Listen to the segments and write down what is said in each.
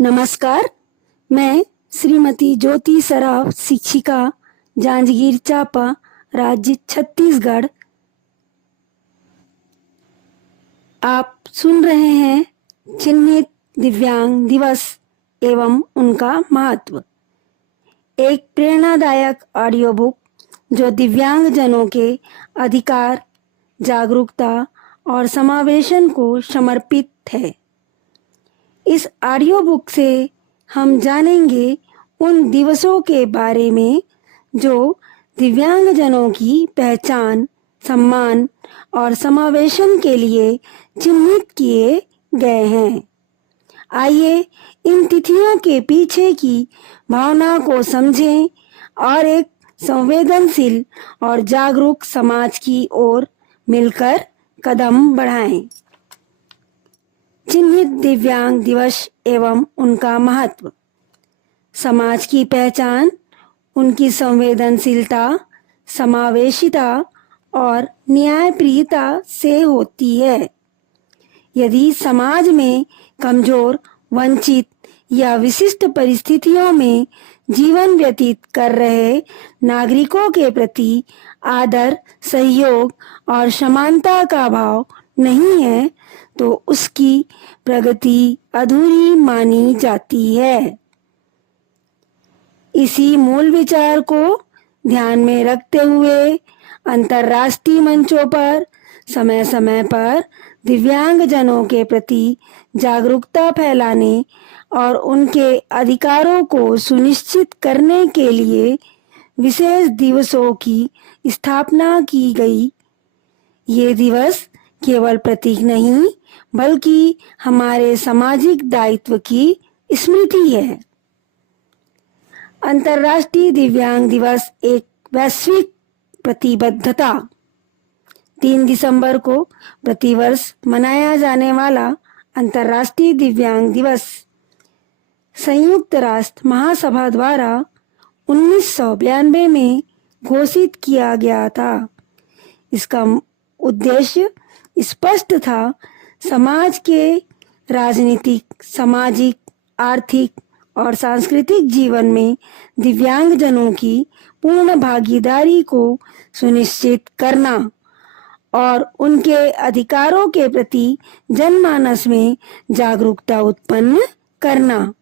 नमस्कार, मैं श्रीमती ज्योति सराफ, शिक्षिका, जांजगीर चांपा, राज्य छत्तीसगढ़। आप सुन रहे हैं चिन्हित दिव्यांग दिवस एवं उनका महत्व, एक प्रेरणादायक ऑडियो बुक जो दिव्यांग जनों के अधिकार, जागरूकता और समावेशन को समर्पित है। इस ऑडियो बुक से हम जानेंगे उन दिवसों के बारे में जो दिव्यांगजनों की पहचान, सम्मान और समावेशन के लिए चिन्हित किए गए हैं। आइए इन तिथियों के पीछे की भावना को समझें और एक संवेदनशील और जागरूक समाज की ओर मिलकर कदम बढ़ाएं। चिन्हित दिव्यांग दिवस एवं उनका महत्व। समाज की पहचान उनकी संवेदनशीलता, समावेशिता और न्यायप्रियता से होती है। यदि समाज में कमजोर, वंचित या विशिष्ट परिस्थितियों में जीवन व्यतीत कर रहे नागरिकों के प्रति आदर, सहयोग और समानता का भाव नहीं है तो उसकी प्रगति अधूरी मानी जाती है। इसी मूल विचार को ध्यान में रखते हुए अंतर्राष्ट्रीय मंचों पर समय समय पर दिव्यांगजनों के प्रति जागरूकता फैलाने और उनके अधिकारों को सुनिश्चित करने के लिए विशेष दिवसों की स्थापना की गई। ये दिवस केवल प्रतीक नहीं बल्कि हमारे सामाजिक दायित्व की स्मृति है। अंतर्राष्ट्रीय दिव्यांग दिवस एक वैश्विक प्रतिबद्धता। 3 दिसंबर को प्रतिवर्ष मनाया जाने वाला अंतर्राष्ट्रीय दिव्यांग दिवस संयुक्त राष्ट्र महासभा द्वारा 1992 में घोषित किया गया था। इसका उद्देश्य स्पष्ट था, समाज के राजनीतिक, सामाजिक, आर्थिक और सांस्कृतिक जीवन में दिव्यांगजनों की पूर्ण भागीदारी को सुनिश्चित करना और उनके अधिकारों के प्रति जनमानस में जागरूकता उत्पन्न करना।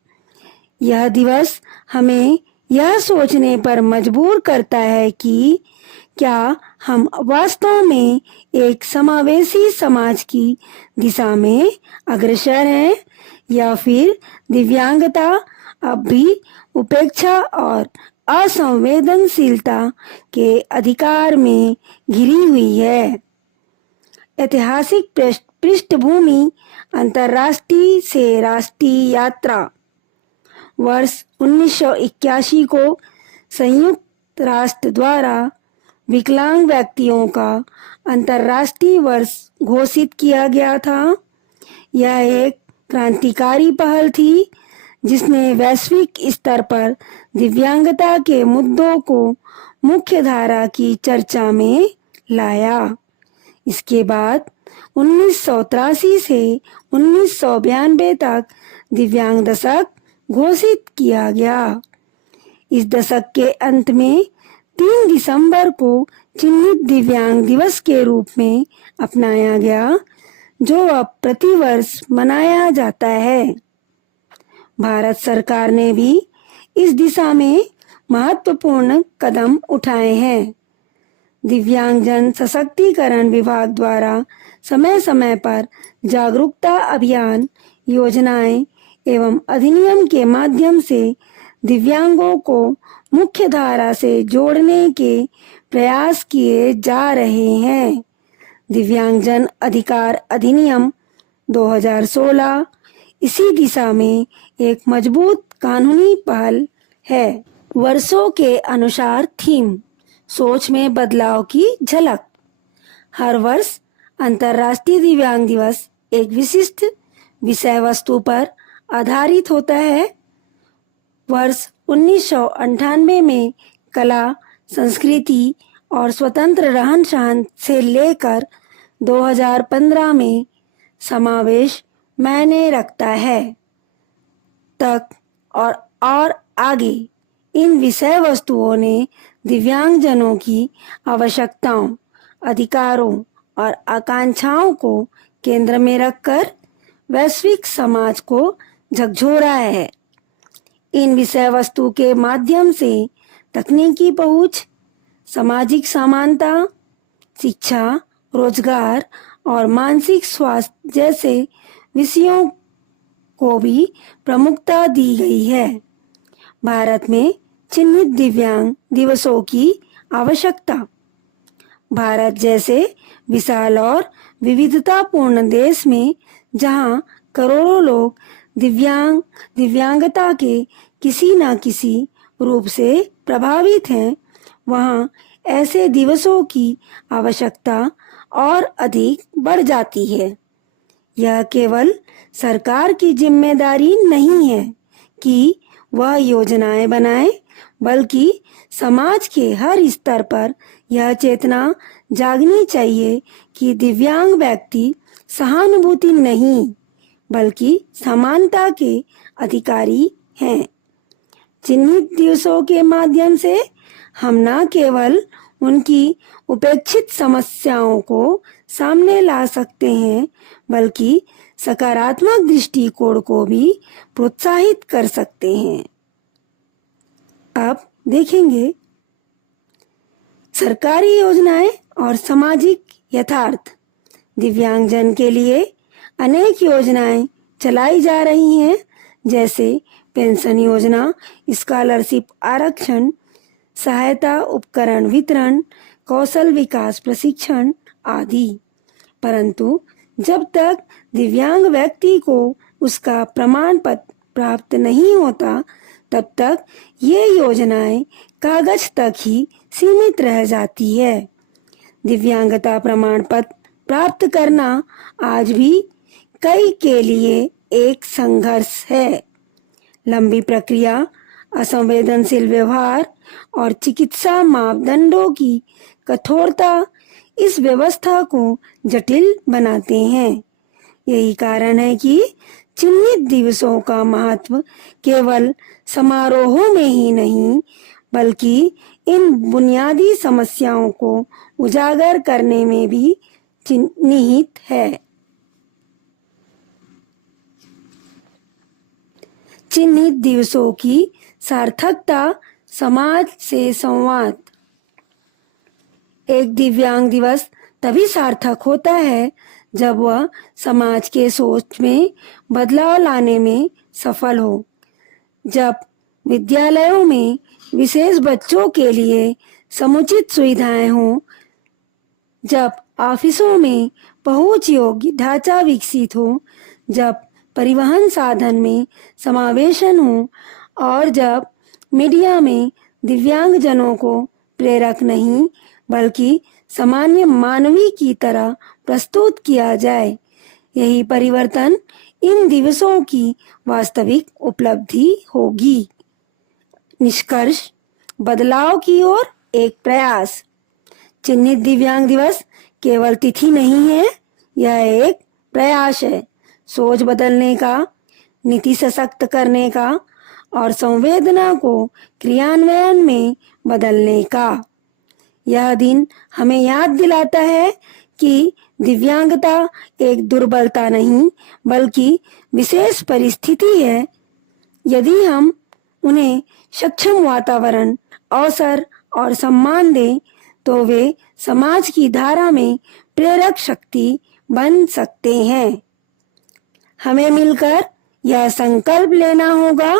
यह दिवस हमें यह सोचने पर मजबूर करता है कि क्या हम वास्तव में एक समावेशी समाज की दिशा में अग्रसर हैं या फिर दिव्यांगता अब भी उपेक्षा और असंवेदनशीलता के अधिकार में घिरी हुई है। ऐतिहासिक पृष्ठभूमि। अंतर्राष्ट्रीय से राष्ट्रीय यात्रा। वर्ष 1981 को संयुक्त राष्ट्र द्वारा विकलांग व्यक्तियों का अंतर्राष्ट्रीय वर्ष घोषित किया गया था। यह एक क्रांतिकारी पहल थी जिसने वैश्विक स्तर पर दिव्यांगता के मुद्दों को मुख्य धारा की चर्चा में लाया। इसके बाद 1983 से 1992 तक दिव्यांग दशक घोषित किया गया। इस दशक के अंत में 3 दिसंबर को चिन्हित दिव्यांग दिवस के रूप में अपनाया गया, जो अब प्रतिवर्ष मनाया जाता है। भारत सरकार ने भी इस दिशा में महत्वपूर्ण कदम उठाए हैं। दिव्यांगजन सशक्तिकरण विभाग द्वारा समय समय पर जागरूकता अभियान, योजनाएं एवं अधिनियम के माध्यम से दिव्यांगों को मुख्य धारा से जोड़ने के प्रयास किए जा रहे हैं। दिव्यांगजन अधिकार अधिनियम 2016 इसी दिशा में एक मजबूत कानूनी पहल है। वर्षों के अनुसार थीम, सोच में बदलाव की झलक। हर वर्ष अंतर्राष्ट्रीय दिव्यांग दिवस एक विशिष्ट विषय वस्तु पर आधारित होता है। वर्ष 1998 में कला, संस्कृति और स्वतंत्र रहन सहन से लेकर 2015 में समावेश मायने रखता है। तक और आगे इन विषय वस्तुओं ने दिव्यांगजनों की आवश्यकताओं, अधिकारों और आकांक्षाओं को केंद्र में रखकर वैश्विक समाज को झकझोरा है। इन विषय वस्तु के माध्यम से तकनीकी पहुंच, सामाजिक समानता, शिक्षा, रोजगार और मानसिक स्वास्थ्य जैसे विषयों को भी प्रमुखता दी गई है। भारत में चिन्हित दिव्यांग दिवसों की आवश्यकता। भारत जैसे विशाल और विविधतापूर्ण देश में जहां करोड़ों लोग दिव्यांगता के किसी न किसी रूप से प्रभावित हैं, वहां ऐसे दिवसों की आवश्यकता और अधिक बढ़ जाती है। यह केवल सरकार की जिम्मेदारी नहीं है कि वह योजनाएं बनाए, बल्कि समाज के हर स्तर पर यह चेतना जागनी चाहिए कि दिव्यांग व्यक्ति सहानुभूति नहीं, बल्कि समानता के अधिकारी हैं। चिन्हित दिवसों के माध्यम से हम न केवल उनकी उपेक्षित समस्याओं को सामने ला सकते हैं, बल्कि सकारात्मक दृष्टिकोण को भी प्रोत्साहित कर सकते हैं। अब देखेंगे सरकारी योजनाएं और सामाजिक यथार्थ। दिव्यांगजन के लिए अनेक योजनाएं चलाई जा रही हैं, जैसे पेंशन योजना, स्कॉलरशिप आरक्षण, सहायता उपकरण वितरण, कौशल विकास प्रशिक्षण आदि। परंतु जब तक दिव्यांग व्यक्ति को उसका प्रमाण पत्र प्राप्त नहीं होता, तब तक ये योजनाएं कागज तक ही सीमित रह जाती है। दिव्यांगता प्रमाण पत्र प्राप्त करना आज भी कई के लिए एक संघर्ष है। लंबी प्रक्रिया, असंवेदनशील व्यवहार और चिकित्सा मापदंडों की कठोरता इस व्यवस्था को जटिल बनाते हैं। यही कारण है कि चिन्हित दिवसों का महत्व केवल समारोहों में ही नहीं, बल्कि इन बुनियादी समस्याओं को उजागर करने में भी निहित है। चिन्हित दिवसों की सार्थकता, समाज से संवाद। एक दिव्यांग दिवस तभी सार्थक होता है जब वह समाज के सोच में बदलाव लाने में सफल हो। जब विद्यालयों में विशेष बच्चों के लिए समुचित सुविधाएं हों, जब ऑफिसों में पहुंच योग्य ढांचा विकसित हो, जब परिवहन साधन में समावेशन हो और जब मीडिया में दिव्यांगजनों को प्रेरक नहीं, बल्कि सामान्य मानवी की तरह प्रस्तुत किया जाए। यही परिवर्तन इन दिवसों की वास्तविक उपलब्धि होगी। निष्कर्ष, बदलाव की ओर एक प्रयास। चिन्हित दिव्यांग दिवस केवल तिथि नहीं है, यह एक प्रयास है सोच बदलने का, नीति सशक्त करने का और संवेदना को क्रियान्वयन में बदलने का। यह दिन हमें याद दिलाता है कि दिव्यांगता एक दुर्बलता नहीं, बल्कि विशेष परिस्थिति है। यदि हम उन्हें सक्षम वातावरण, अवसर और सम्मान दें, तो वे समाज की धारा में प्रेरक शक्ति बन सकते हैं। हमें मिलकर यह संकल्प लेना होगा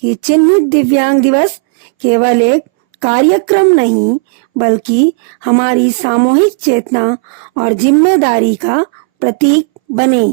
कि चिन्हित दिव्यांग दिवस केवल एक कार्यक्रम नहीं, बल्कि हमारी सामूहिक चेतना और जिम्मेदारी का प्रतीक बने।